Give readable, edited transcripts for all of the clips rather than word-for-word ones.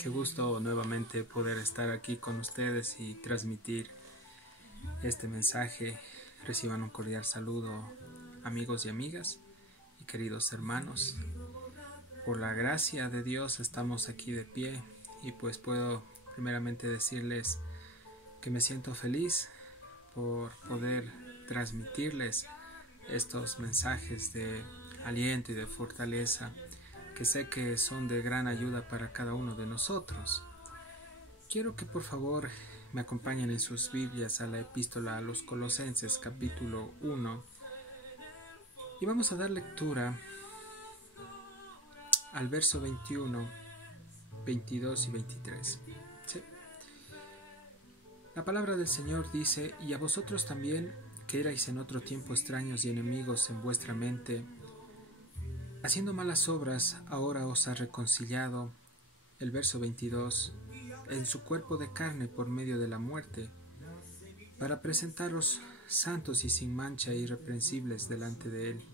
Qué gusto nuevamente poder estar aquí con ustedes y transmitir este mensaje. Reciban un cordial saludo, amigos y amigas y queridos hermanos. Por la gracia de Dios estamos aquí de pie y pues puedo primeramente decirles que me siento feliz por poder transmitirles estos mensajes de aliento y de fortaleza que sé que son de gran ayuda para cada uno de nosotros. Quiero que por favor me acompañen en sus Biblias a la epístola a los Colosenses capítulo 1 y vamos a dar lectura al verso 21, 22 y 23. ¿Sí? La palabra del Señor dice: y a vosotros también, que erais en otro tiempo extraños y enemigos en vuestra mente, haciendo malas obras, ahora os ha reconciliado, el verso 22, en su cuerpo de carne por medio de la muerte, para presentaros santos y sin mancha e irreprensibles delante de él,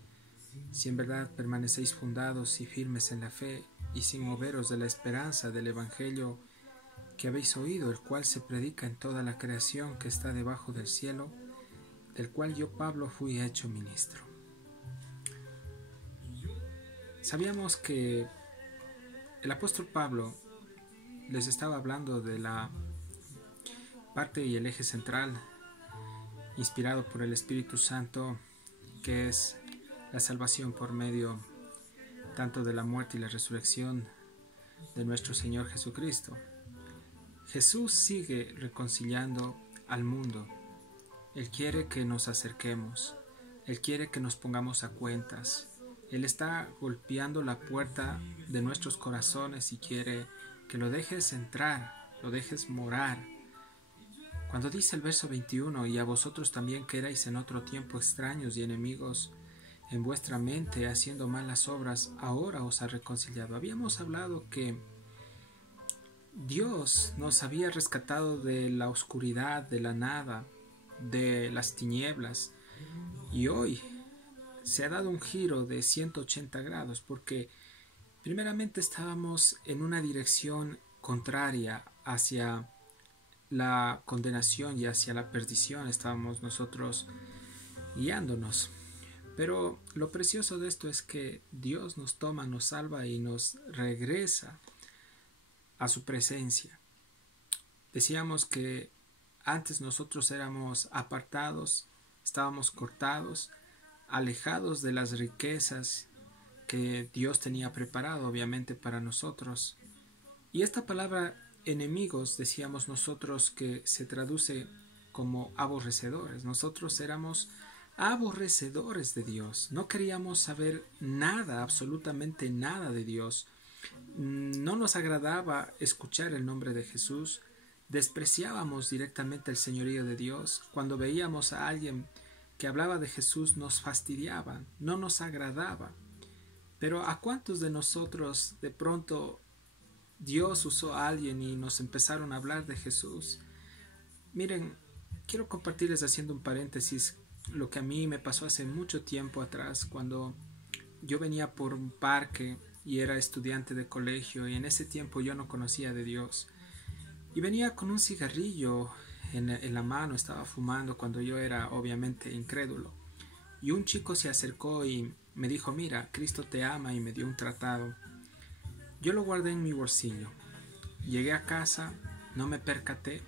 si en verdad permanecéis fundados y firmes en la fe, y sin moveros de la esperanza del evangelio que habéis oído, el cual se predica en toda la creación que está debajo del cielo, del cual yo, Pablo, fui hecho ministro. Sabíamos que el apóstol Pablo les estaba hablando de la parte y el eje central, inspirado por el Espíritu Santo, que es la salvación por medio tanto de la muerte y la resurrección de nuestro Señor Jesucristo. Jesús sigue reconciliando al mundo. Él quiere que nos acerquemos. Él quiere que nos pongamos a cuentas. Él está golpeando la puerta de nuestros corazones y quiere que lo dejes entrar, lo dejes morar. Cuando dice el verso 21, y a vosotros también que erais en otro tiempo extraños y enemigos en vuestra mente, haciendo malas obras, ahora os ha reconciliado. Habíamos hablado que Dios nos había rescatado de la oscuridad, de la nada, de las tinieblas, y hoy se ha dado un giro de 180 grados, porque primeramente estábamos en una dirección contraria hacia la condenación y hacia la perdición, estábamos nosotros guiándonos. Pero lo precioso de esto es que Dios nos toma, nos salva y nos regresa a su presencia. Decíamos que antes nosotros éramos apartados, estábamos cortados, alejados de las riquezas que Dios tenía preparado obviamente para nosotros. Y esta palabra enemigos, decíamos nosotros, que se traduce como aborrecedores. Nosotros éramos aborrecedores de Dios. No queríamos saber nada, absolutamente nada de Dios. No nos agradaba escuchar el nombre de Jesús. Despreciábamos directamente el señorío de Dios. Cuando veíamos a alguien que hablaba de Jesús nos fastidiaba, no nos agradaba. Pero ¿a cuántos de nosotros de pronto Dios usó a alguien y nos empezaron a hablar de Jesús? Miren, quiero compartirles, haciendo un paréntesis, lo que a mí me pasó hace mucho tiempo atrás, cuando yo venía por un parque y era estudiante de colegio, y en ese tiempo yo no conocía de Dios. Y venía con un cigarrillo en la mano, estaba fumando cuando yo era obviamente incrédulo. Y un chico se acercó y me dijo: mira, Cristo te ama, y me dio un tratado. Yo lo guardé en mi bolsillo. Llegué a casa, no me percaté,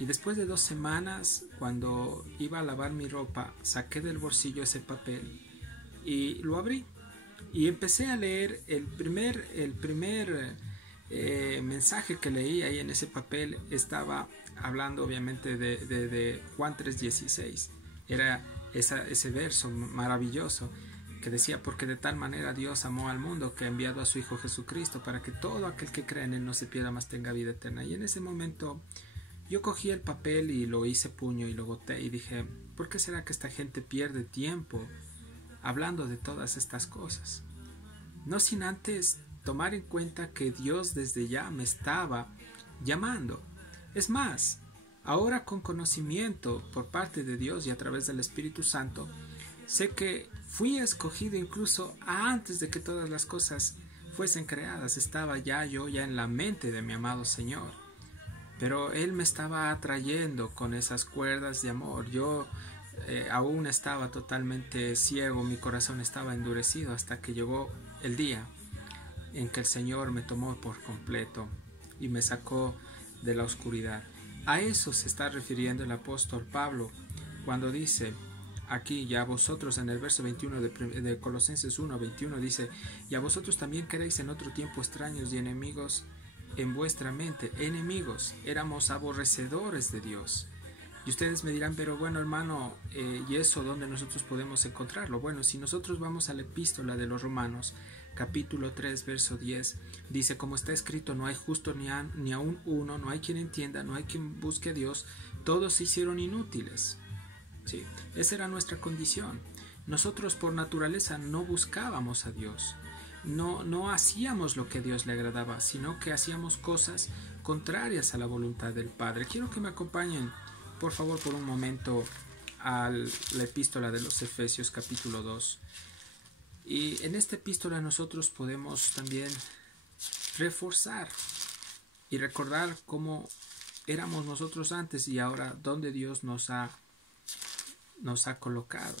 y después de 2 semanas, cuando iba a lavar mi ropa, saqué del bolsillo ese papel y lo abrí. Y empecé a leer el primer mensaje que leí ahí en ese papel. Estaba hablando obviamente de Juan 3:16. Era ese verso maravilloso que decía: porque de tal manera Dios amó al mundo, que ha enviado a su Hijo Jesucristo, para que todo aquel que cree en él no se pierda, mas tenga vida eterna. Y en ese momento yo cogí el papel y lo hice puño y lo boté, y dije: ¿por qué será que esta gente pierde tiempo hablando de todas estas cosas? No sin antes tomar en cuenta que Dios desde ya me estaba llamando. Es más, ahora con conocimiento por parte de Dios y a través del Espíritu Santo, sé que fui escogido incluso antes de que todas las cosas fuesen creadas. Estaba yo ya en la mente de mi amado Señor. Pero Él me estaba atrayendo con esas cuerdas de amor. Yo aún estaba totalmente ciego, mi corazón estaba endurecido hasta que llegó el día en que el Señor me tomó por completo y me sacó de la oscuridad. A eso se está refiriendo el apóstol Pablo cuando dice aquí, ya vosotros, en el verso 21 de Colosenses 1:21 dice: y a vosotros también que erais en otro tiempo extraños y enemigos en vuestra mente. Enemigos, éramos aborrecedores de Dios. Y ustedes me dirán, pero bueno, hermano, ¿y eso dónde nosotros podemos encontrarlo? Bueno, si nosotros vamos a la epístola de los Romanos, capítulo 3, verso 10, dice: como está escrito, no hay justo ni aun uno, no hay quien entienda, no hay quien busque a Dios, todos se hicieron inútiles. Sí, esa era nuestra condición. Nosotros por naturaleza no buscábamos a Dios. No hacíamos lo que a Dios le agradaba, sino que hacíamos cosas contrarias a la voluntad del Padre. Quiero que me acompañen, por favor, por un momento a la epístola de los Efesios, capítulo 2. Y en esta epístola nosotros podemos también reforzar y recordar cómo éramos nosotros antes y ahora dónde Dios nos ha colocado.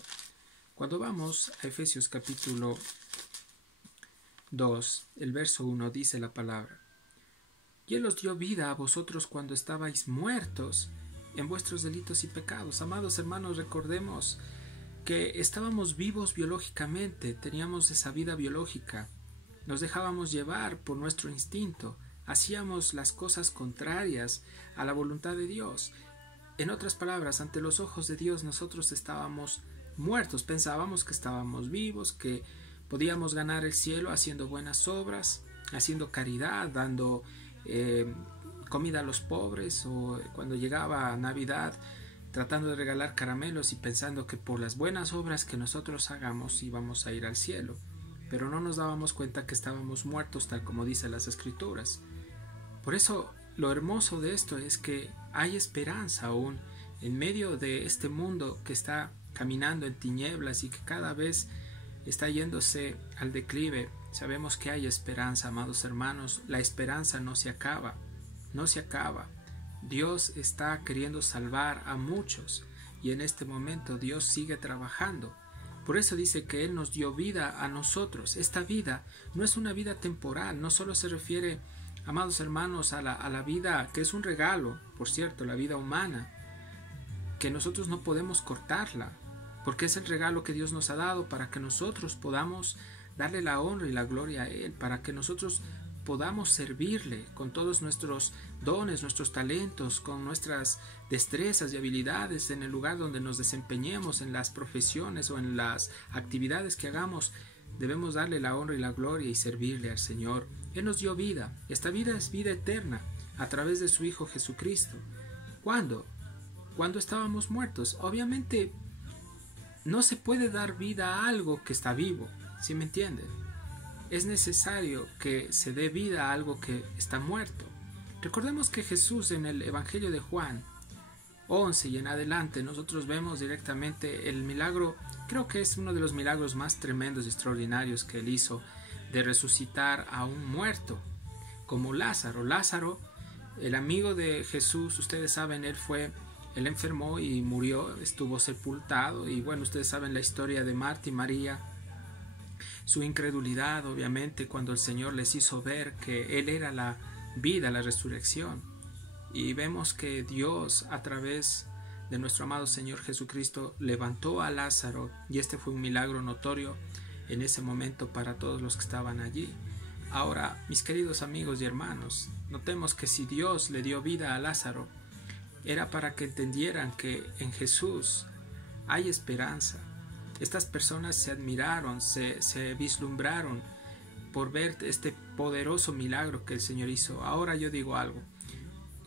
Cuando vamos a Efesios capítulo 2, el verso 1 dice la palabra: y Él os dio vida a vosotros cuando estabais muertos en vuestros delitos y pecados. Amados hermanos, recordemos que estábamos vivos biológicamente, teníamos esa vida biológica, nos dejábamos llevar por nuestro instinto, hacíamos las cosas contrarias a la voluntad de Dios. En otras palabras, ante los ojos de Dios nosotros estábamos muertos, pensábamos que estábamos vivos, que podíamos ganar el cielo haciendo buenas obras, haciendo caridad, dando comida a los pobres, o cuando llegaba Navidad tratando de regalar caramelos y pensando que por las buenas obras que nosotros hagamos íbamos a ir al cielo. Pero no nos dábamos cuenta que estábamos muertos, tal como dicen las Escrituras. Por eso lo hermoso de esto es que hay esperanza aún en medio de este mundo que está caminando en tinieblas y que cada vez está yéndose al declive. Sabemos que hay esperanza, amados hermanos. La esperanza no se acaba, no se acaba. Dios está queriendo salvar a muchos y en este momento Dios sigue trabajando. Por eso dice que Él nos dio vida a nosotros. Esta vida no es una vida temporal, no solo se refiere, amados hermanos, a la vida que es un regalo, por cierto, la vida humana, que nosotros no podemos cortarla, porque es el regalo que Dios nos ha dado para que nosotros podamos darle la honra y la gloria a Él, para que nosotros podamos servirle con todos nuestros dones, nuestros talentos, con nuestras destrezas y habilidades en el lugar donde nos desempeñemos, en las profesiones o en las actividades que hagamos. Debemos darle la honra y la gloria y servirle al Señor. Él nos dio vida. Esta vida es vida eterna a través de su Hijo Jesucristo. ¿Cuándo? Cuando estábamos muertos. Obviamente no se puede dar vida a algo que está vivo, ¿sí me entienden? Es necesario que se dé vida a algo que está muerto. Recordemos que Jesús en el Evangelio de Juan 11 y en adelante nosotros vemos directamente el milagro, creo que es uno de los milagros más tremendos y extraordinarios que Él hizo, de resucitar a un muerto, como Lázaro. Lázaro, el amigo de Jesús, ustedes saben, él enfermó y murió, estuvo sepultado, y bueno, ustedes saben la historia de Marta y María, su incredulidad, obviamente, cuando el Señor les hizo ver que Él era la vida, la resurrección. Y vemos que Dios, a través de nuestro amado Señor Jesucristo, levantó a Lázaro, y este fue un milagro notorio en ese momento para todos los que estaban allí. Ahora, mis queridos amigos y hermanos, notemos que si Dios le dio vida a Lázaro, era para que entendieran que en Jesús hay esperanza. Estas personas se admiraron, se vislumbraron por ver este poderoso milagro que el Señor hizo. Ahora yo digo algo.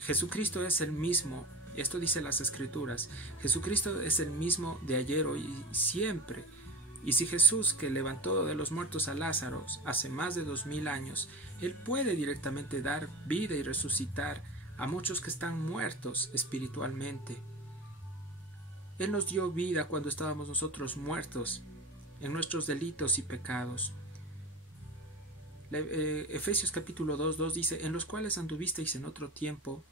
Jesucristo es el mismo, esto dice las Escrituras, Jesucristo es el mismo de ayer, hoy y siempre. Y si Jesús, que levantó de los muertos a Lázaro hace más de 2000 años, Él puede directamente dar vida y resucitar a muchos que están muertos espiritualmente. Él nos dio vida cuando estábamos nosotros muertos en nuestros delitos y pecados. Efesios capítulo 2 dice, en los cuales anduvisteis en otro tiempo,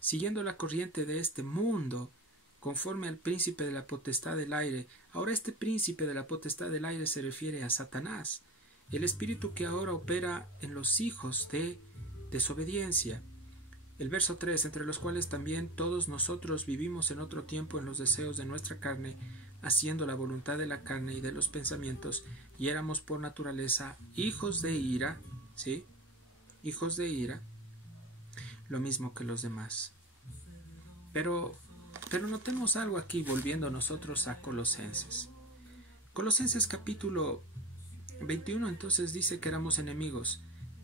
siguiendo la corriente de este mundo, conforme al príncipe de la potestad del aire. Ahora este príncipe de la potestad del aire se refiere a Satanás, el espíritu que ahora opera en los hijos de desobediencia. El verso 3, entre los cuales también todos nosotros vivimos en otro tiempo en los deseos de nuestra carne, haciendo la voluntad de la carne y de los pensamientos, y éramos por naturaleza hijos de ira, ¿sí? Hijos de ira, lo mismo que los demás. Pero notemos algo aquí, volviendo nosotros a Colosenses. Colosenses capítulo 21 entonces dice que éramos enemigos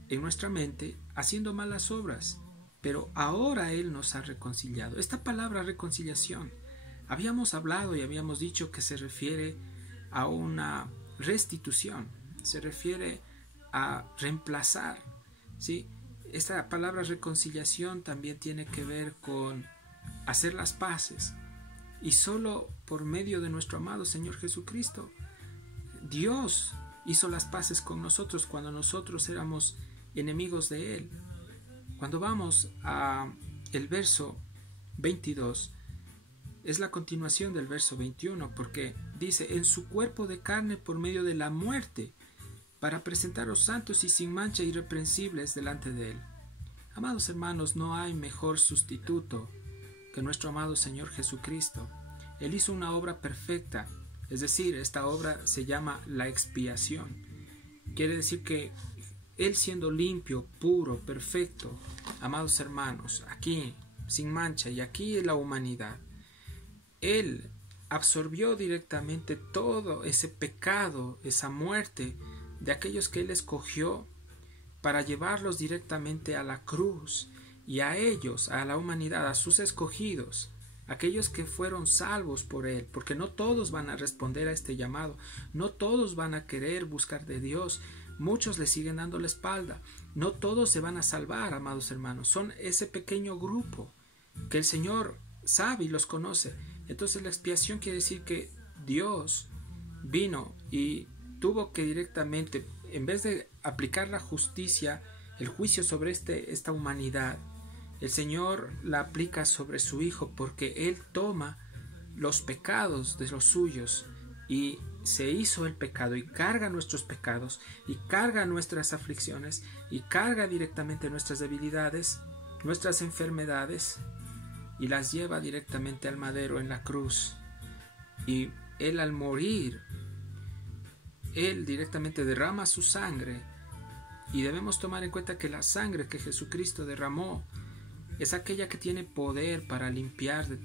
en nuestra mente, haciendo malas obras, pero ahora Él nos ha reconciliado. Esta palabra reconciliación, habíamos hablado y habíamos dicho que se refiere a una restitución, se refiere a reemplazar, ¿sí? Esta palabra reconciliación también tiene que ver con hacer las paces, y solo por medio de nuestro amado Señor Jesucristo, Dios hizo las paces con nosotros cuando nosotros éramos enemigos de Él. Cuando vamos a el verso 22, es la continuación del verso 21, porque dice, en su cuerpo de carne por medio de la muerte, para presentaros santos y sin mancha irreprensibles delante de Él. Amados hermanos, no hay mejor sustituto que nuestro amado Señor Jesucristo. Él hizo una obra perfecta, es decir, esta obra se llama la expiación. Quiere decir que Él, siendo limpio, puro, perfecto, amados hermanos, aquí sin mancha y aquí en la humanidad, Él absorbió directamente todo ese pecado, esa muerte de aquellos que Él escogió para llevarlos directamente a la cruz, y a ellos, a la humanidad, a sus escogidos, aquellos que fueron salvos por Él, porque no todos van a responder a este llamado, no todos van a querer buscar de Dios, muchos le siguen dando la espalda, no todos se van a salvar, amados hermanos, son ese pequeño grupo que el Señor sabe y los conoce. Entonces la expiación quiere decir que Dios vino y tuvo que directamente, en vez de aplicar la justicia, el juicio sobre esta humanidad, el Señor la aplica sobre su Hijo, porque Él toma los pecados de los suyos y se hizo el pecado y carga nuestros pecados y carga nuestras aflicciones y carga directamente nuestras debilidades, nuestras enfermedades, y las lleva directamente al madero en la cruz. Y Él, al morir, Él directamente derrama su sangre, y debemos tomar en cuenta que la sangre que Jesucristo derramó es aquella que tiene poder para limpiarnos de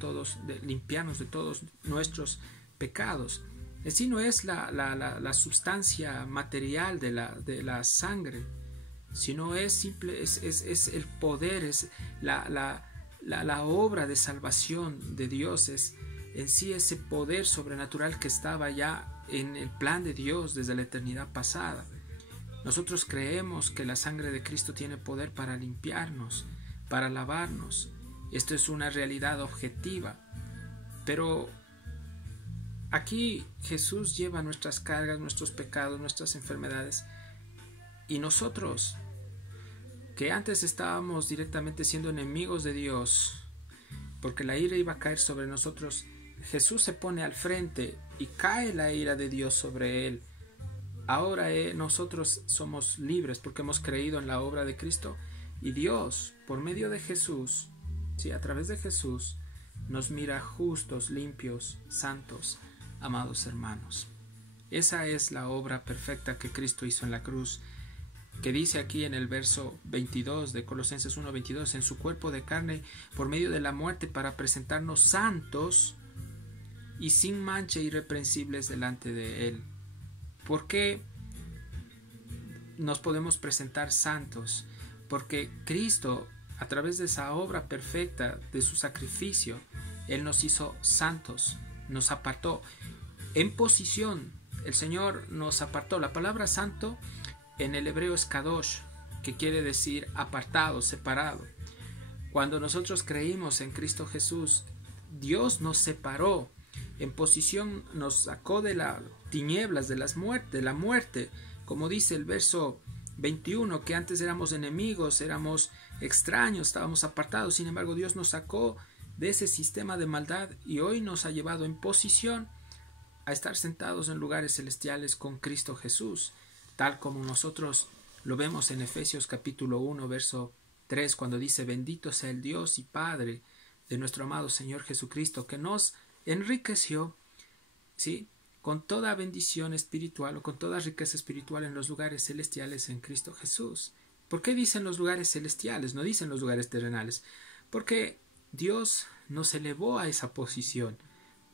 todos nuestros pecados. En sí no es la sustancia material de la sangre, sino es el poder, es la obra de salvación de Dios, es en sí ese poder sobrenatural que estaba ya en el plan de Dios desde la eternidad pasada. Nosotros creemos que la sangre de Cristo tiene poder para limpiarnos, para lavarnos. Esto es una realidad objetiva. Pero aquí Jesús lleva nuestras cargas, nuestros pecados, nuestras enfermedades. Y nosotros, que antes estábamos directamente siendo enemigos de Dios, porque la ira iba a caer sobre nosotros, Jesús se pone al frente y cae la ira de Dios sobre Él. Ahora nosotros somos libres porque hemos creído en la obra de Cristo, y Dios, por medio de Jesús, sí, a través de Jesús, nos mira justos, limpios, santos, amados hermanos. Esa es la obra perfecta que Cristo hizo en la cruz, que dice aquí en el verso 22 de Colosenses 1:22, en su cuerpo de carne por medio de la muerte, para presentarnos santos y sin mancha irreprensibles delante de Él. ¿Por qué nos podemos presentar santos? Porque Cristo, a través de esa obra perfecta de su sacrificio, Él nos hizo santos, nos apartó. En posición, el Señor nos apartó. La palabra santo en el hebreo es kadosh, que quiere decir apartado, separado. Cuando nosotros creímos en Cristo Jesús, Dios nos separó. En posición nos sacó de las tinieblas, de la muerte, como dice el verso 21, que antes éramos enemigos, éramos extraños, estábamos apartados. Sin embargo, Dios nos sacó de ese sistema de maldad y hoy nos ha llevado en posición a estar sentados en lugares celestiales con Cristo Jesús, tal como nosotros lo vemos en Efesios capítulo 1, verso 3, cuando dice: bendito sea el Dios y Padre de nuestro amado Señor Jesucristo, que nos enriqueció, ¿sí?, con toda bendición espiritual o con toda riqueza espiritual en los lugares celestiales en Cristo Jesús. ¿Por qué dicen los lugares celestiales? No dicen los lugares terrenales. Porque Dios nos elevó a esa posición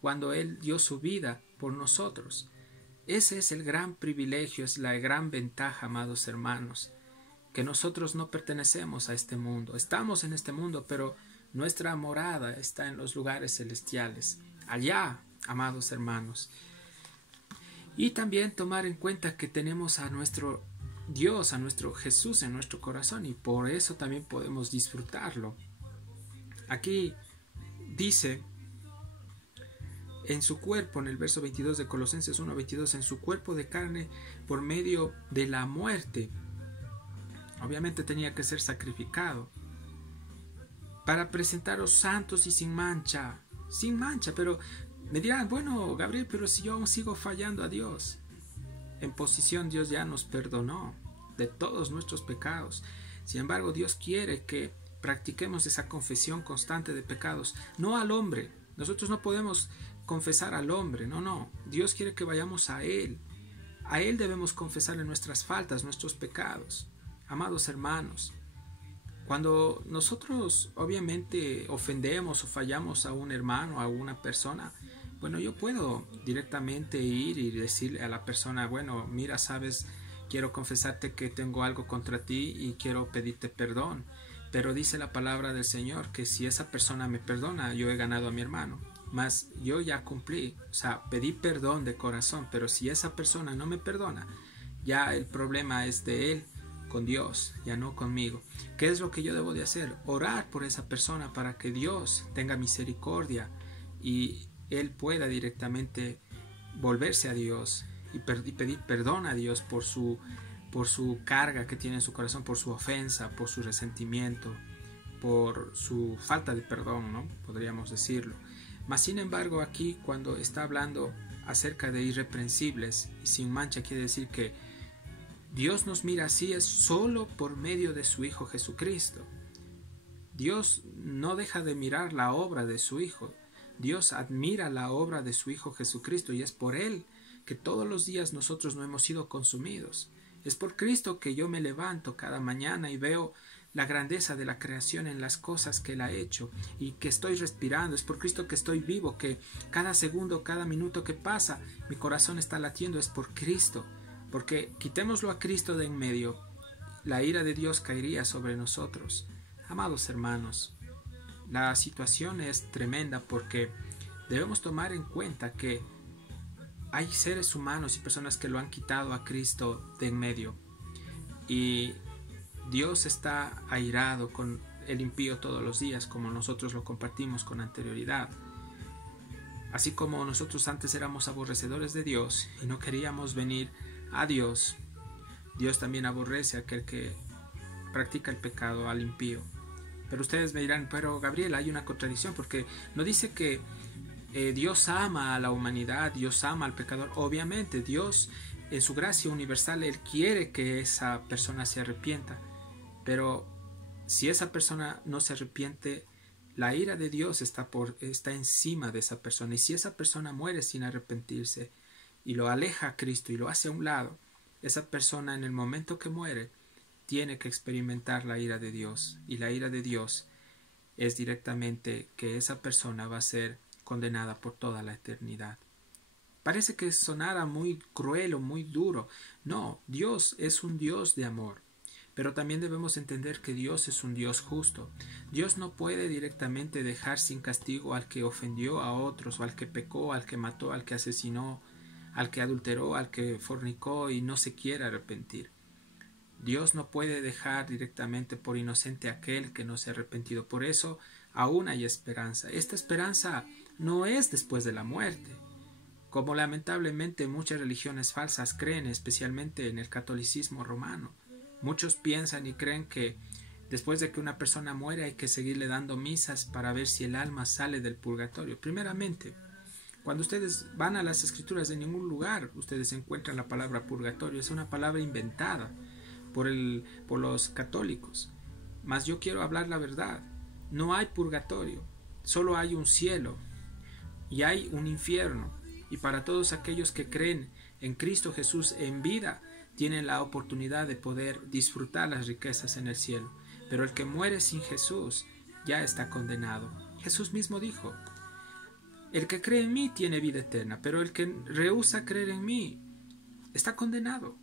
cuando Él dio su vida por nosotros. Ese es el gran privilegio, es la gran ventaja, amados hermanos, que nosotros no pertenecemos a este mundo. Estamos en este mundo, pero nuestra morada está en los lugares celestiales. Allá, amados hermanos. Y también tomar en cuenta que tenemos a nuestro Dios, a nuestro Jesús en nuestro corazón, y por eso también podemos disfrutarlo. Aquí dice: en su cuerpo, en el verso 22 de Colosenses 1:22, en su cuerpo de carne por medio de la muerte. Obviamente tenía que ser sacrificado para presentaros santos y sin mancha, pero me dirán: bueno, Gabriel, pero si yo aún sigo fallando a Dios. En posición, Dios ya nos perdonó de todos nuestros pecados. Sin embargo, Dios quiere que practiquemos esa confesión constante de pecados, no al hombre. Nosotros no podemos confesar al hombre, no. Dios quiere que vayamos a Él. A Él debemos confesarle nuestras faltas, nuestros pecados. Amados hermanos, cuando nosotros obviamente ofendemos o fallamos a un hermano, a una persona, bueno, yo puedo directamente ir y decirle a la persona: bueno, mira, sabes, quiero confesarte que tengo algo contra ti y quiero pedirte perdón. Pero dice la palabra del Señor que si esa persona me perdona, yo he ganado a mi hermano. Mas yo ya cumplí, o sea, pedí perdón de corazón, pero si esa persona no me perdona, ya el problema es de él con Dios, ya no conmigo. ¿Qué es lo que yo debo de hacer? Orar por esa persona para que Dios tenga misericordia y él pueda directamente volverse a Dios y pedir perdón a Dios por su carga que tiene en su corazón, por su ofensa, por su resentimiento, por su falta de perdón, ¿no? Podríamos decirlo. Mas sin embargo, aquí cuando está hablando acerca de irreprensibles y sin mancha, quiere decir que Dios nos mira así es solo por medio de su Hijo Jesucristo. Dios no deja de mirar la obra de su Hijo. Dios admira la obra de su Hijo Jesucristo y es por Él que todos los días nosotros no hemos sido consumidos. Es por Cristo que yo me levanto cada mañana y veo la grandeza de la creación en las cosas que Él ha hecho y que estoy respirando. Es por Cristo que estoy vivo, que cada segundo, cada minuto que pasa, mi corazón está latiendo. Es por Cristo, porque quitémoslo a Cristo de en medio, la ira de Dios caería sobre nosotros. Amados hermanos, la situación es tremenda porque debemos tomar en cuenta que hay seres humanos y personas que lo han quitado a Cristo de en medio y Dios está airado con el impío todos los días, como nosotros lo compartimos con anterioridad. Así como nosotros antes éramos aborrecedores de Dios y no queríamos venir a Dios, Dios también aborrece a aquel que practica el pecado, al impío. Pero ustedes me dirán: pero Gabriel, hay una contradicción, porque no dice que Dios ama a la humanidad, Dios ama al pecador. Obviamente Dios en su gracia universal Él quiere que esa persona se arrepienta, pero si esa persona no se arrepiente, la ira de Dios está encima de esa persona, y si esa persona muere sin arrepentirse y lo aleja a Cristo y lo hace a un lado, esa persona en el momento que muere tiene que experimentar la ira de Dios, y la ira de Dios es directamente que esa persona va a ser condenada por toda la eternidad. Parece que sonara muy cruel o muy duro. No, Dios es un Dios de amor, pero también debemos entender que Dios es un Dios justo. Dios no puede directamente dejar sin castigo al que ofendió a otros, o al que pecó, al que mató, al que asesinó, al que adulteró, al que fornicó y no se quiere arrepentir. Dios no puede dejar directamente por inocente a aquel que no se ha arrepentido. Por eso aún hay esperanza. Esta esperanza no es después de la muerte, como lamentablemente muchas religiones falsas creen, especialmente en el catolicismo romano. Muchos piensan y creen que después de que una persona muere hay que seguirle dando misas para ver si el alma sale del purgatorio. Primeramente, cuando ustedes van a las escrituras, en ningún lugar ustedes encuentran la palabra purgatorio. Es una palabra inventada por los católicos. Mas yo quiero hablar la verdad. No hay purgatorio, solo hay un cielo y hay un infierno. Y para todos aquellos que creen en Cristo Jesús en vida, tienen la oportunidad de poder disfrutar las riquezas en el cielo. Pero el que muere sin Jesús ya está condenado. Jesús mismo dijo: el que cree en mí tiene vida eterna, pero el que rehúsa creer en mí está condenado.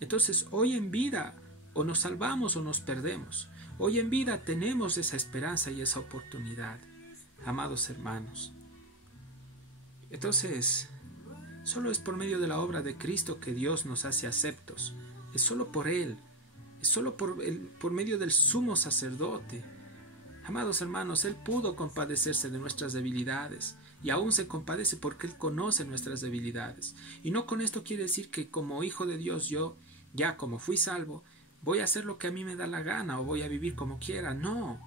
Entonces, hoy en vida, o nos salvamos o nos perdemos. Hoy en vida tenemos esa esperanza y esa oportunidad, amados hermanos. Entonces, solo es por medio de la obra de Cristo que Dios nos hace aceptos. Es solo por Él. Es solo por medio del sumo sacerdote. Amados hermanos, Él pudo compadecerse de nuestras debilidades y aún se compadece porque Él conoce nuestras debilidades. Y no con esto quiere decir que como hijo de Dios yo, ya como fui salvo, voy a hacer lo que a mí me da la gana o voy a vivir como quiera. No.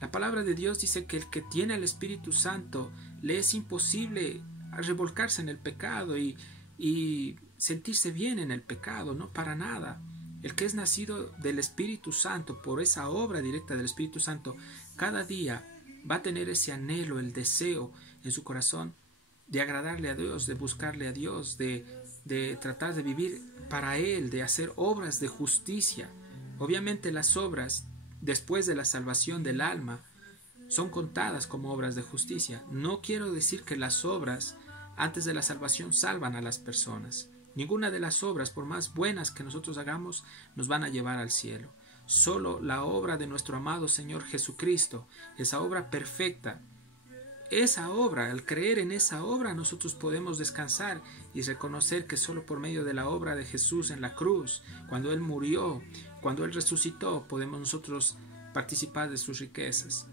La palabra de Dios dice que el que tiene al Espíritu Santo le es imposible revolcarse en el pecado y sentirse bien en el pecado, no, para nada. El que es nacido del Espíritu Santo, por esa obra directa del Espíritu Santo, cada día va a tener ese anhelo, el deseo en su corazón de agradarle a Dios, de buscarle a Dios, de tratar de vivir para Él, de hacer obras de justicia. Obviamente las obras después de la salvación del alma son contadas como obras de justicia. No quiero decir que las obras antes de la salvación salvan a las personas. Ninguna de las obras, por más buenas que nosotros hagamos, nos van a llevar al cielo. Solo la obra de nuestro amado Señor Jesucristo, esa obra perfecta, esa obra, al creer en esa obra, nosotros podemos descansar y reconocer que solo por medio de la obra de Jesús en la cruz, cuando Él murió, cuando Él resucitó, podemos nosotros participar de sus riquezas.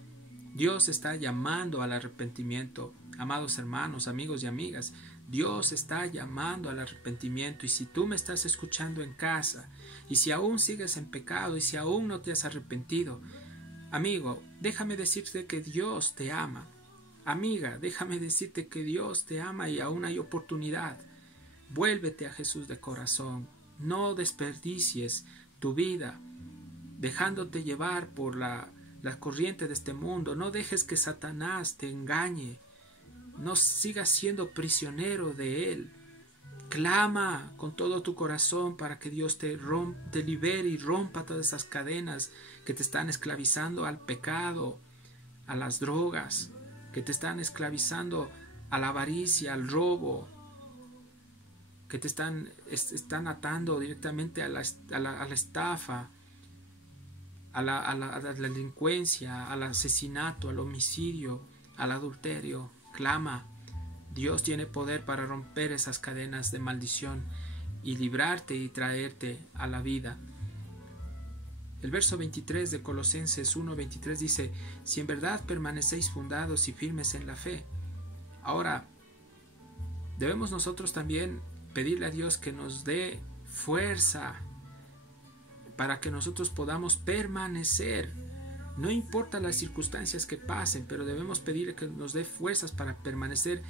Dios está llamando al arrepentimiento, amados hermanos, amigos y amigas. Dios está llamando al arrepentimiento, y si tú me estás escuchando en casa, y si aún sigues en pecado, y si aún no te has arrepentido, amigo, déjame decirte que Dios te ama. Amiga, déjame decirte que Dios te ama y aún hay oportunidad. Vuélvete a Jesús de corazón. No desperdicies tu vida dejándote llevar por la corriente de este mundo. No dejes que Satanás te engañe. No sigas siendo prisionero de él. Clama con todo tu corazón para que Dios te libere y rompa todas esas cadenas que te están esclavizando al pecado, a las drogas, que te están esclavizando a la avaricia, al robo, que te están atando directamente a la estafa, a la delincuencia, al asesinato, al homicidio, al adulterio. Clama. Dios tiene poder para romper esas cadenas de maldición y librarte y traerte a la vida. El verso 23 de Colosenses 1:23 dice: si en verdad permanecéis fundados y firmes en la fe. Ahora, debemos nosotros también pedirle a Dios que nos dé fuerza para que nosotros podamos permanecer. No importa las circunstancias que pasen, pero debemos pedirle que nos dé fuerzas para permanecer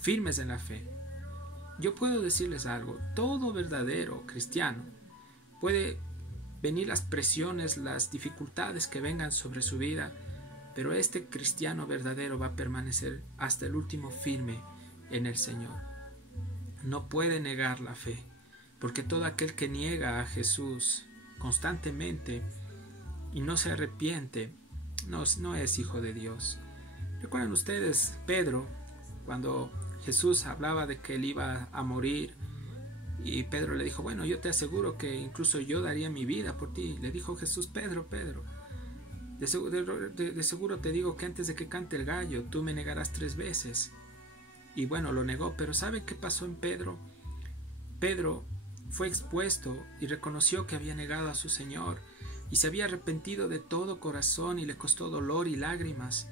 firmes en la fe. Yo puedo decirles algo: todo verdadero cristiano puede venir las presiones, las dificultades que vengan sobre su vida, pero este cristiano verdadero va a permanecer hasta el último firme en el Señor. No puede negar la fe, porque todo aquel que niega a Jesús constantemente y no se arrepiente, no es hijo de Dios. ¿Recuerdan ustedes Pedro, cuando Jesús hablaba de que él iba a morir? Y Pedro le dijo: bueno, yo te aseguro que incluso yo daría mi vida por ti. Le dijo Jesús: Pedro, de seguro te digo que antes de que cante el gallo, tú me negarás 3 veces. Y bueno, lo negó, pero ¿sabe qué pasó en Pedro? Pedro fue expuesto y reconoció que había negado a su Señor y se había arrepentido de todo corazón, y le costó dolor y lágrimas,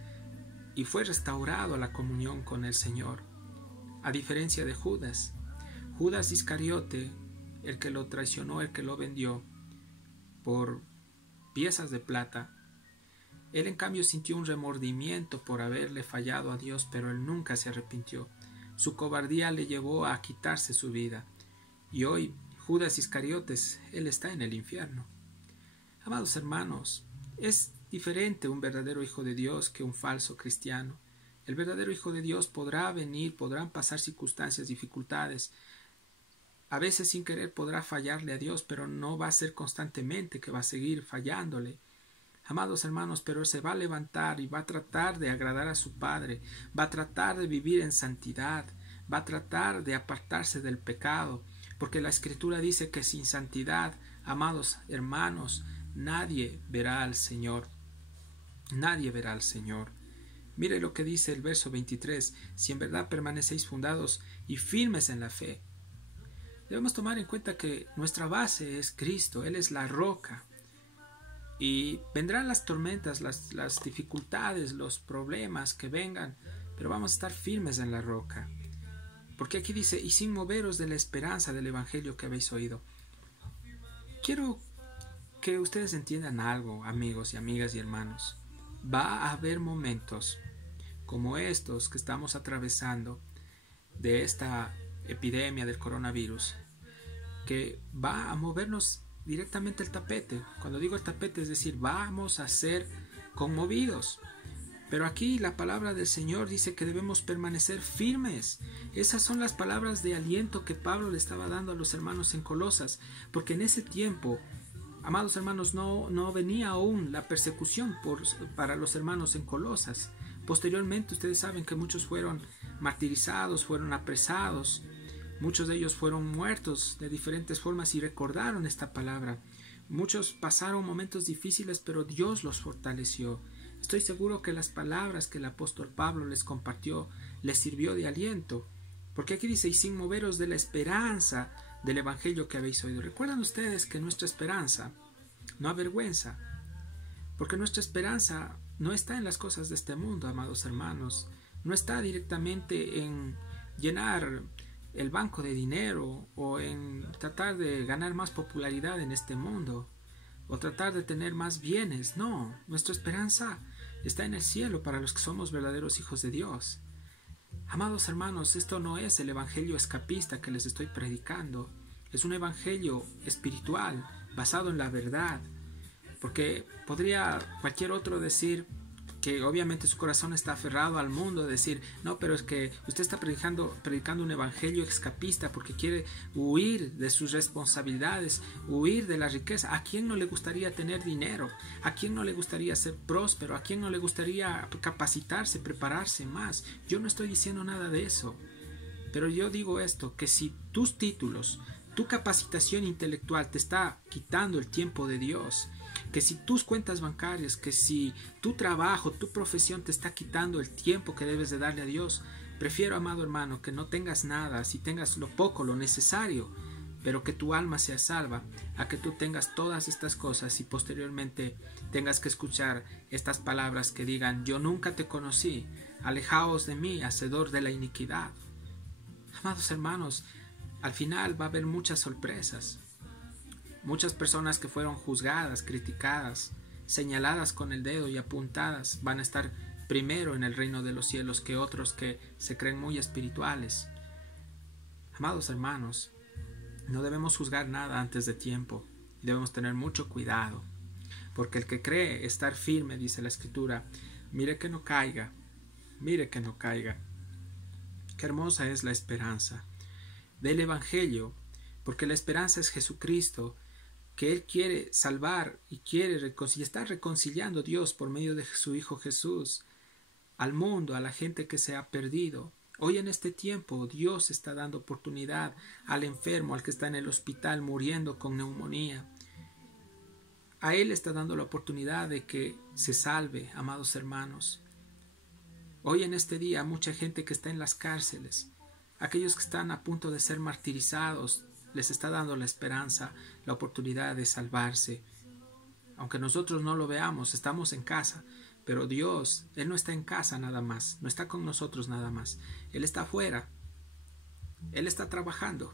y fue restaurado a la comunión con el Señor. A diferencia de Judas Iscariote, el que lo traicionó, el que lo vendió, por piezas de plata. Él en cambio sintió un remordimiento por haberle fallado a Dios, pero él nunca se arrepintió. Su cobardía le llevó a quitarse su vida. Y hoy Judas Iscariotes, él está en el infierno. Amados hermanos, es diferente un verdadero hijo de Dios que un falso cristiano. El verdadero hijo de Dios podrán pasar circunstancias, dificultades. A veces sin querer podrá fallarle a Dios, pero no va a ser constantemente que va a seguir fallándole. Amados hermanos, pero él se va a levantar y va a tratar de agradar a su Padre, va a tratar de vivir en santidad, va a tratar de apartarse del pecado, porque la Escritura dice que sin santidad, amados hermanos, nadie verá al Señor. Nadie verá al Señor. Mire lo que dice el verso 23, si en verdad permanecéis fundados y firmes en la fe. Debemos tomar en cuenta que nuestra base es Cristo, Él es la roca. Y vendrán las tormentas, las dificultades, los problemas que vengan, pero vamos a estar firmes en la roca. Porque aquí dice, y sin moveros de la esperanza del Evangelio que habéis oído. Quiero que ustedes entiendan algo, amigos y amigas y hermanos. Va a haber momentos como estos que estamos atravesando de esta epidemia del coronavirus, que va a movernos directamente el tapete. Cuando digo el tapete, es decir, vamos a ser conmovidos. Pero aquí la palabra del Señor dice que debemos permanecer firmes. Esas son las palabras de aliento que Pablo le estaba dando a los hermanos en Colosas, porque en ese tiempo, amados hermanos, no venía aún la persecución para los hermanos en Colosas. Posteriormente, ustedes saben que muchos fueron martirizados, fueron apresados. Muchos de ellos fueron muertos de diferentes formas y recordaron esta palabra. Muchos pasaron momentos difíciles, pero Dios los fortaleció. Estoy seguro que las palabras que el apóstol Pablo les compartió les sirvió de aliento. Porque aquí dice, y sin moveros de la esperanza del Evangelio que habéis oído. Recuerdan ustedes que nuestra esperanza no avergüenza. Porque nuestra esperanza no está en las cosas de este mundo, amados hermanos. No está directamente en llenar el banco de dinero o en tratar de ganar más popularidad en este mundo o tratar de tener más bienes. No, nuestra esperanza está en el cielo para los que somos verdaderos hijos de Dios. Amados hermanos, esto no es el evangelio escapista que les estoy predicando. Es un evangelio espiritual basado en la verdad, porque podría cualquier otro decir que obviamente su corazón está aferrado al mundo, decir, no, pero es que usted está predicando un evangelio escapista porque quiere huir de sus responsabilidades, huir de la riqueza. ¿A quién no le gustaría tener dinero? ¿A quién no le gustaría ser próspero? ¿A quién no le gustaría capacitarse, prepararse más? Yo no estoy diciendo nada de eso, pero yo digo esto, que si tus títulos, tu capacitación intelectual te está quitando el tiempo de Dios, que si tus cuentas bancarias, que si tu trabajo, tu profesión te está quitando el tiempo que debes de darle a Dios, prefiero, amado hermano, que no tengas nada, si tengas lo poco, lo necesario, pero que tu alma sea salva, a que tú tengas todas estas cosas y posteriormente tengas que escuchar estas palabras que digan, yo nunca te conocí, alejaos de mí, hacedor de la iniquidad. Amados hermanos, al final va a haber muchas sorpresas. Muchas personas que fueron juzgadas, criticadas, señaladas con el dedo y apuntadas van a estar primero en el reino de los cielos que otros que se creen muy espirituales. Amados hermanos, no debemos juzgar nada antes de tiempo. Debemos tener mucho cuidado, porque el que cree estar firme, dice la Escritura, mire que no caiga, mire que no caiga. Qué hermosa es la esperanza del Evangelio, porque la esperanza es Jesucristo, que Él quiere salvar y está reconciliando Dios por medio de su Hijo Jesús al mundo, a la gente que se ha perdido. Hoy en este tiempo Dios está dando oportunidad al enfermo, al que está en el hospital muriendo con neumonía. A Él está dando la oportunidad de que se salve, amados hermanos. Hoy en este día mucha gente que está en las cárceles, aquellos que están a punto de ser martirizados, les está dando la esperanza, la oportunidad de salvarse. Aunque nosotros no lo veamos, estamos en casa, pero Dios, Él no está en casa nada más, no está con nosotros nada más. Él está afuera, Él está trabajando.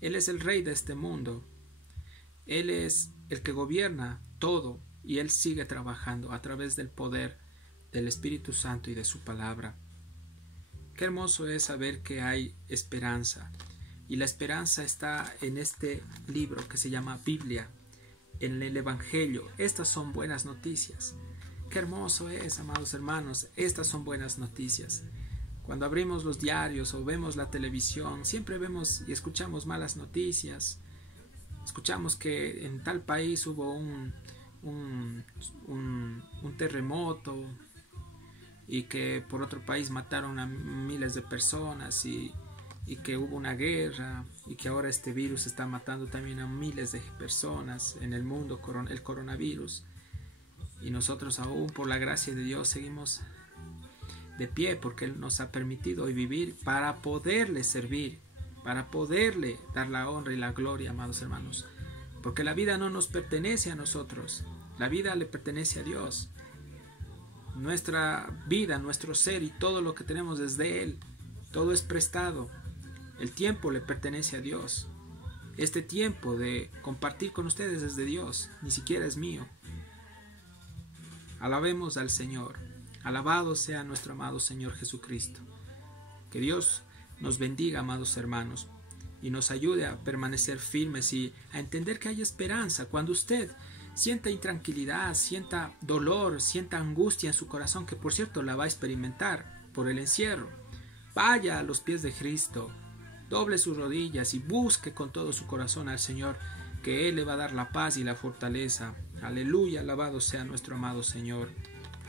Él es el rey de este mundo. Él es el que gobierna todo, y Él sigue trabajando a través del poder del Espíritu Santo y de su palabra. Qué hermoso es saber que hay esperanza, y la esperanza está en este libro que se llama Biblia, en el Evangelio. Estas son buenas noticias. Qué hermoso es, amados hermanos, estas son buenas noticias. Cuando abrimos los diarios o vemos la televisión, siempre vemos y escuchamos malas noticias. Escuchamos que en tal país hubo un terremoto, y que por otro país mataron a miles de personas, y que hubo una guerra, y que ahora este virus está matando también a miles de personas en el mundo, el coronavirus. Y nosotros aún por la gracia de Dios seguimos de pie, porque Él nos ha permitido hoy vivir para poderle servir, para poderle dar la honra y la gloria, amados hermanos. Porque la vida no nos pertenece a nosotros, la vida le pertenece a Dios. Nuestra vida, nuestro ser y todo lo que tenemos es de Él, todo es prestado. El tiempo le pertenece a Dios. Este tiempo de compartir con ustedes es de Dios, ni siquiera es mío. Alabemos al Señor. Alabado sea nuestro amado Señor Jesucristo. Que Dios nos bendiga, amados hermanos, y nos ayude a permanecer firmes y a entender que hay esperanza. Cuando usted sienta intranquilidad, sienta dolor, sienta angustia en su corazón, que por cierto la va a experimentar por el encierro, vaya a los pies de Cristo, doble sus rodillas y busque con todo su corazón al Señor, que Él le va a dar la paz y la fortaleza. Aleluya, alabado sea nuestro amado Señor.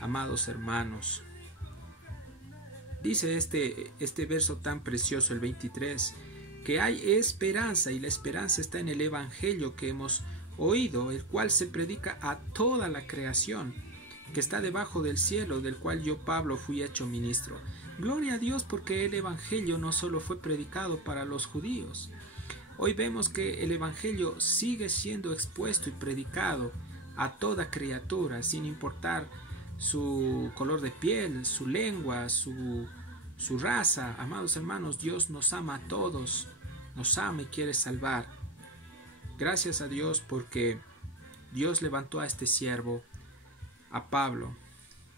Amados hermanos, dice este verso tan precioso, el 23, que hay esperanza, y la esperanza está en el Evangelio que hemos oído, el cual se predica a toda la creación que está debajo del cielo, del cual yo, Pablo, fui hecho ministro. Gloria a Dios, porque el Evangelio no solo fue predicado para los judíos. Hoy vemos que el Evangelio sigue siendo expuesto y predicado a toda criatura, sin importar su color de piel, su lengua, su raza. Amados hermanos, Dios nos ama a todos, nos ama y quiere salvar. Gracias a Dios, porque Dios levantó a este siervo, a Pablo,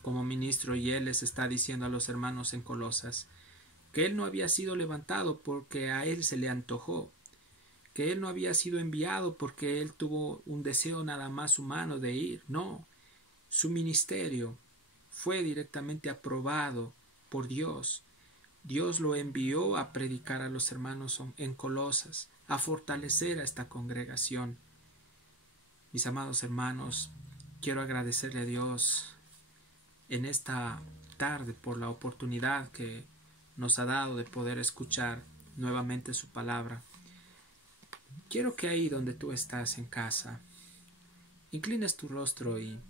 como ministro, y Él les está diciendo a los hermanos en Colosas que Él no había sido levantado porque a Él se le antojó, que Él no había sido enviado porque Él tuvo un deseo nada más humano de ir. No, su ministerio fue directamente aprobado por Dios. Dios lo envió a predicar a los hermanos en Colosas, a fortalecer a esta congregación. Mis amados hermanos, quiero agradecerle a Dios en esta tarde por la oportunidad que nos ha dado de poder escuchar nuevamente su palabra. Quiero que ahí donde tú estás en casa, inclines tu rostro y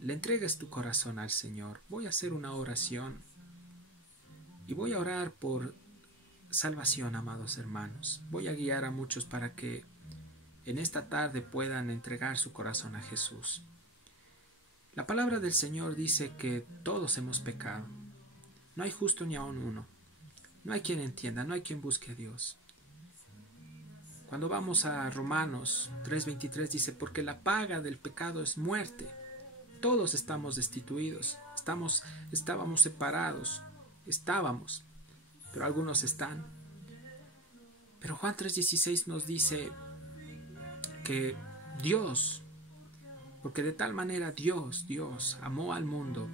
le entregues tu corazón al Señor. Voy a hacer una oración y voy a orar por salvación, amados hermanos. Voy a guiar a muchos para que en esta tarde puedan entregar su corazón a Jesús. La palabra del Señor dice que todos hemos pecado. No hay justo ni aun uno. No hay quien entienda, no hay quien busque a Dios. Cuando vamos a Romanos 3:23 dice, porque la paga del pecado es muerte. Todos estamos destituidos, estábamos separados, pero algunos están. Pero Juan 3:16 nos dice que Dios, porque de tal manera Dios amó al mundo,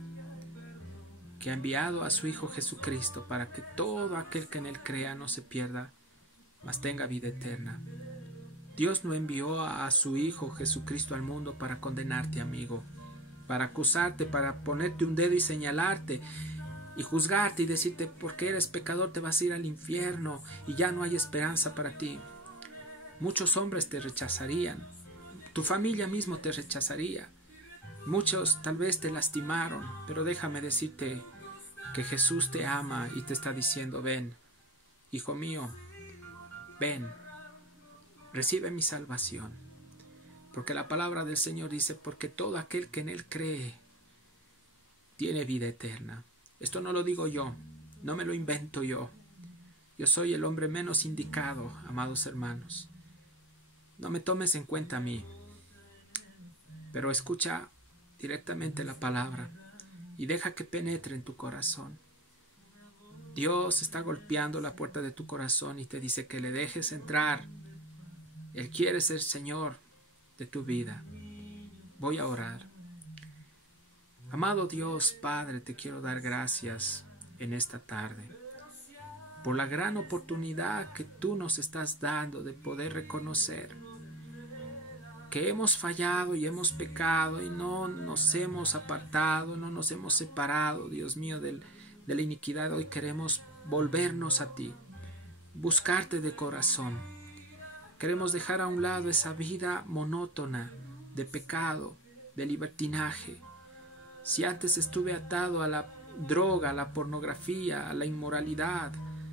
que ha enviado a su Hijo Jesucristo para que todo aquel que en Él crea no se pierda, mas tenga vida eterna. Dios no envió a su Hijo Jesucristo al mundo para condenarte, amigo, para acusarte, para ponerte un dedo y señalarte y juzgarte y decirte porque eres pecador te vas a ir al infierno y ya no hay esperanza para ti. Muchos hombres te rechazarían, tu familia mismo te rechazaría, muchos tal vez te lastimaron, pero déjame decirte que Jesús te ama y te está diciendo, ven, hijo mío, ven, recibe mi salvación. Porque la palabra del Señor dice, porque todo aquel que en Él cree tiene vida eterna. Esto no lo digo yo, no me lo invento yo. Yo soy el hombre menos indicado, amados hermanos. No me tomes en cuenta a mí. pero escucha directamente la palabra y deja que penetre en tu corazón. Dios está golpeando la puerta de tu corazón y te dice que le dejes entrar. Él quiere ser Señor de tu vida. Voy a orar. Amado Dios, Padre, te quiero dar gracias en esta tarde por la gran oportunidad que tú nos estás dando de poder reconocer que hemos fallado y hemos pecado y no nos hemos apartado, no nos hemos separado, Dios mío, de la iniquidad. Hoy queremos volvernos a ti, buscarte de corazón. Queremos dejar a un lado esa vida monótona de pecado, de libertinaje. Si antes estuve atado a la droga, a la pornografía, a la inmoralidad,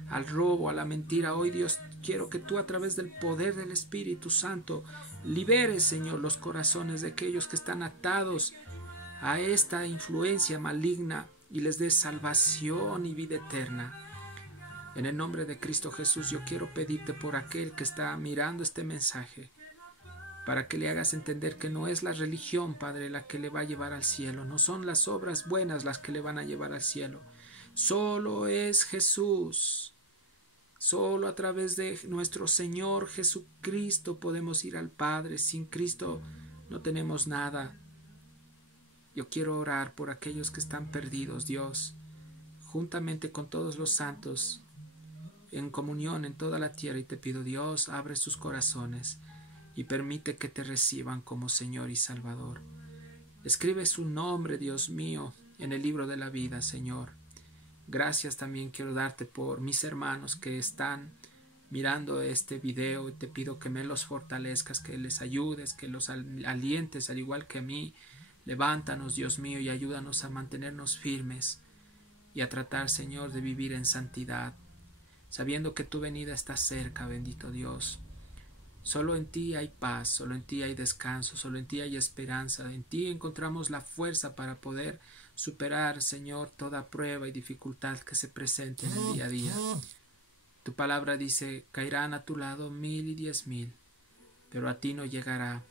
al robo, a la mentira, hoy Dios, quiero que tú a través del poder del Espíritu Santo liberes, Señor, los corazones de aquellos que están atados a esta influencia maligna y les des salvación y vida eterna. En el nombre de Cristo Jesús, yo quiero pedirte por aquel que está mirando este mensaje, para que le hagas entender que no es la religión, Padre, la que le va a llevar al cielo, no son las obras buenas las que le van a llevar al cielo, solo es Jesús. Solo a través de nuestro Señor Jesucristo podemos ir al Padre. Sin Cristo no tenemos nada. Yo quiero orar por aquellos que están perdidos, Dios, juntamente con todos los santos, en comunión en toda la tierra, y te pido, Dios, abre sus corazones y permite que te reciban como Señor y Salvador. Escribe su nombre, Dios mío, en el libro de la vida, Señor. Gracias también quiero darte por mis hermanos que están mirando este video, y te pido que me los fortalezcas, que les ayudes, que los alientes al igual que a mí. Levántanos, Dios mío, y ayúdanos a mantenernos firmes y a tratar, Señor, de vivir en santidad, sabiendo que tu venida está cerca, bendito Dios. Solo en ti hay paz, solo en ti hay descanso, solo en ti hay esperanza, en ti encontramos la fuerza para poder superar, Señor, toda prueba y dificultad que se presente en el día a día. Tu palabra dice, caerán a tu lado 1000 y 10,000, pero a ti no llegará.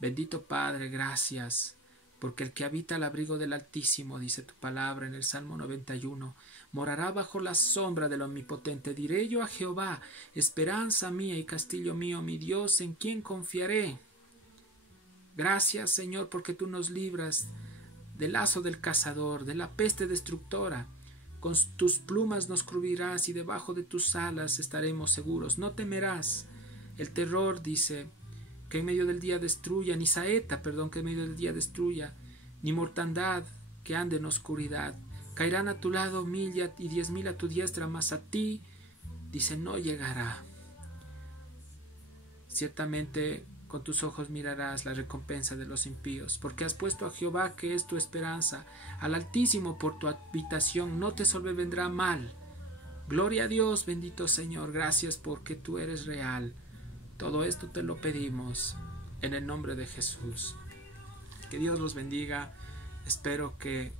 Bendito Padre, gracias, porque el que habita al abrigo del Altísimo, dice tu palabra en el Salmo 91, morará bajo la sombra del Omnipotente. Diré yo a Jehová, esperanza mía y castillo mío, mi Dios, en quien confiaré. Gracias, Señor, porque tú nos libras del lazo del cazador, de la peste destructora. Con tus plumas nos cubrirás y debajo de tus alas estaremos seguros. No temerás el terror, dice, que en medio del día destruya, ni saeta, que en medio del día destruya, ni mortandad que ande en oscuridad. Caerán a tu lado 1000 y 10,000 a tu diestra, mas a ti, dice, no llegará. Ciertamente con tus ojos mirarás la recompensa de los impíos, porque has puesto a Jehová, que es tu esperanza, al Altísimo por tu habitación. No te sobrevendrá mal. Gloria a Dios, bendito Señor. Gracias porque tú eres real. Todo esto te lo pedimos en el nombre de Jesús. Que Dios los bendiga. Espero que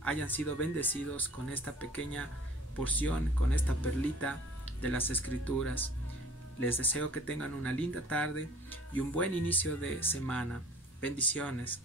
hayan sido bendecidos con esta pequeña porción, con esta perlita de las Escrituras. Les deseo que tengan una linda tarde y un buen inicio de semana. Bendiciones.